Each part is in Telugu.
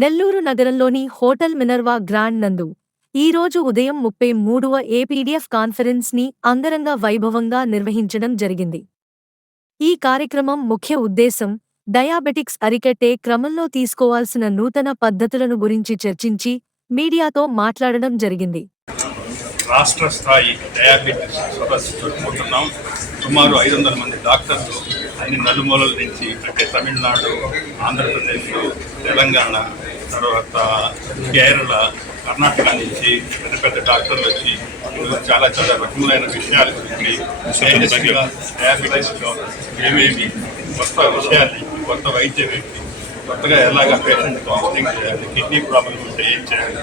నెల్లూరు నగరంలోని హోటల్ మినర్వా గ్రాండ్ నందు ఈ రోజు ఉదయం ముప్పై మూడవ ఏపీడీఎఫ్ కాన్ఫరెన్స్ని అంగరంగ వైభవంగా నిర్వహించడం జరిగింది. ఈ కార్యక్రమం ముఖ్య ఉద్దేశం డయాబెటిక్స్ అరికట్టే క్రమంలో తీసుకోవాల్సిన నూతన పద్ధతులను గురించి చర్చించి మీడియాతో మాట్లాడడం జరిగింది. రాష్ట్ర స్థాయి డయాబెటీస్ సదస్సు జరుపుకుంటున్నాం. సుమారు ఐదు వందల మంది డాక్టర్లు అన్ని నలుమూలల నుంచి అంటే తమిళనాడు ఆంధ్రప్రదేశ్ తెలంగాణ తర్వాత కేరళ కర్ణాటక నుంచి పెద్ద పెద్ద డాక్టర్లు వచ్చి చాలా చాలా రకములైన విషయాలు చెప్పి సైంటిఫిక్గా డయాబెటీస్లో ఏమేమి కొత్త విషయాలు కొత్త వైద్యం ఏంటి కొత్తగా ఎలాగ పేషెంట్ కౌన్సిలింగ్ చేయాలి కిడ్నీ ప్రాబ్లం ఉంటే ఏం చేయాలి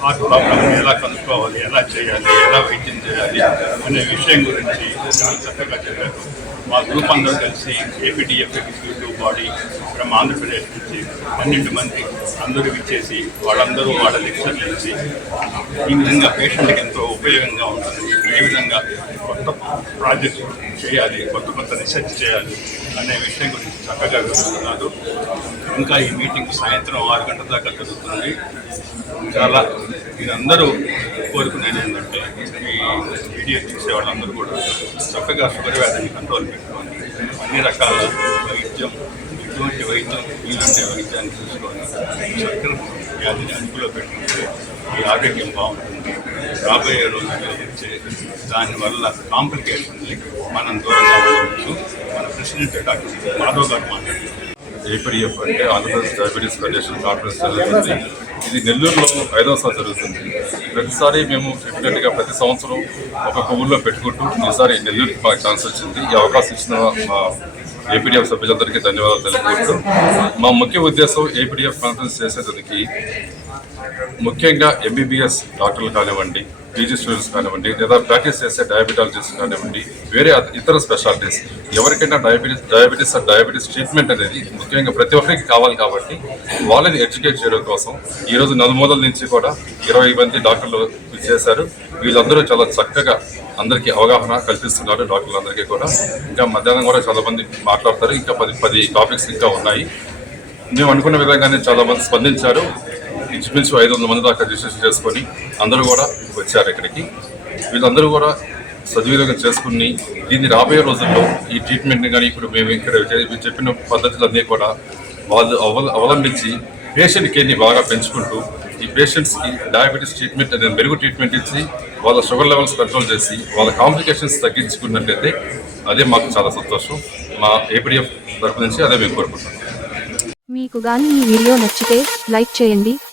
హార్ట్ ప్రాబ్లం ఎలా కనుక్కోవాలి ఎలా చేయాలి ఎలా వైద్యం చేయాలి అనే విషయం గురించి చాలా చక్కగా చెప్పారు. మా గ్రూప్ అందరూ కలిసి ఏపీటీఎఫ్ ఎగ్జిక్యూటివ్ బాడీ ఇక్కడ మా ఆంధ్రప్రదేశ్ నుంచి పన్నెండు మంది అందరూ ఇచ్చేసి వాళ్ళందరూ వాళ్ళ లెక్చర్లు ఇచ్చి ఈ విధంగా పేషెంట్కి ఎంతో ఉపయోగంగా ఉంటుంది. ఏ విధంగా కొత్త ప్రాజెక్ట్ చేయాలి కొత్త కొత్త రీసెర్చ్ చేయాలి అనే విషయం గురించి చక్కగా వివరిస్తున్నారు. ఇంకా ఈ మీటింగ్ సాయంత్రం ఆరు గంటల దాకా జరుగుతుంది. చాలా మీరందరూ కోరుకునేది ఏంటంటే ఈ వీడియో చూసే వాళ్ళందరూ కూడా చక్కగా షుగర్ వ్యాధిని కంట్రోల్ పెట్టుకోండి. అన్ని రకాల వైద్యం ఎటువంటి వైద్యం వీలుండే వైద్యాన్ని చూసుకొని చక్కని వ్యాధిని అదుపులో పెట్టుకుంటే ఈ ఆరోగ్యం బాగుంటుంది. రాబోయే రోజుల్లో వచ్చే దానివల్ల కాంప్లికేషన్ని మనం దూరంగా ఉండవచ్చు. మన ప్రెసిడెంట్ డాక్టర్ మాధవ్ గారు మాట్లాడుతున్నారు ఏపీఎఫ్ అంటే ఆంధ్రప్రదేశ్ డయాబెటీస్ ఫెడరేషన్ కాన్ఫరెన్స్ జరుగుతుంది. ఇది నెల్లూరులో ఐదవసారి జరుగుతుంది. ప్రతిసారి మేము చెప్పినట్టుగా ప్రతి సంవత్సరం ఒక్కొక్క ఊళ్ళో పెట్టుకుంటూ ఈసారి నెల్లూరుకి మాకు ఛాన్స్ వచ్చింది. ఈ అవకాశం ఇచ్చిన మా ఏపీడిఎఫ్ సభ్యులందరికీ ధన్యవాదాలు తెలుపుకుంటూ మా ముఖ్య ఉద్దేశం ఏపీడీఎఫ్ కాన్ఫరెన్స్ చేసేదానికి ముఖ్యంగా ఎంబీబీఎస్ డాక్టర్లు కానివ్వండి పీజీ స్టూడెంట్స్ కానివ్వండి లేదా ప్రాక్టీస్ చేసే డయాబెటాలజిస్ట్ కానివ్వండి వేరే ఇతర స్పెషాలిటీస్ ఎవరికైనా diabetes diabetes or diabetes treatment అనేది ముఖ్యంగా ప్రతి ఒక్కరికి కావాలి కాబట్టి వాళ్ళని ఎడ్యుకేట్ చేయడం కోసం ఈరోజు నలుమూలల నుంచి కూడా ఇరవై మంది డాక్టర్లు చేశారు. వీళ్ళందరూ చాలా చక్కగా అందరికీ అవగాహన కల్పిస్తున్నారు. డాక్టర్లందరికీ కూడా. ఇంకా మధ్యాహ్నం కూడా చాలా మంది మాట్లాడతారు. ఇంకా పది పది టాపిక్స్ ఇంకా ఉన్నాయి. మేము అనుకున్న విధంగానే చాలా మంది స్పందించారు. ఇంచుమించు ఐదు వందల మంది దాకా రిజిస్ట్రేషన్ చేసుకొని అందరూ కూడా వచ్చారు ఇక్కడికి. వీళ్ళందరూ కూడా సద్వినియోగం చేసుకుని దీన్ని రాబోయే రోజుల్లో ఈ ట్రీట్మెంట్ని కానీ ఇప్పుడు మేము ఇక్కడ చెప్పిన పద్ధతులన్నీ కూడా వాళ్ళు అవల అవలంబించి పేషెంట్ కేర్ని బాగా పెంచుకుంటూ ఈ పేషెంట్స్కి డయాబెటీస్ ట్రీట్మెంట్ అనేది మెరుగు ట్రీట్మెంట్ ఇచ్చి వాళ్ళ షుగర్ లెవెల్స్ కంట్రోల్ చేసి వాళ్ళ కాంప్లికేషన్స్ తగ్గించుకున్నట్టయితే అదే మాకు చాలా సంతోషం. మా ఏపీఎఫ్ తరపు నుంచి అదే మేము కోరుకుంటున్నాం. మీకు కానీ ఈ వీడియో నచ్చితే లైక్ చేయండి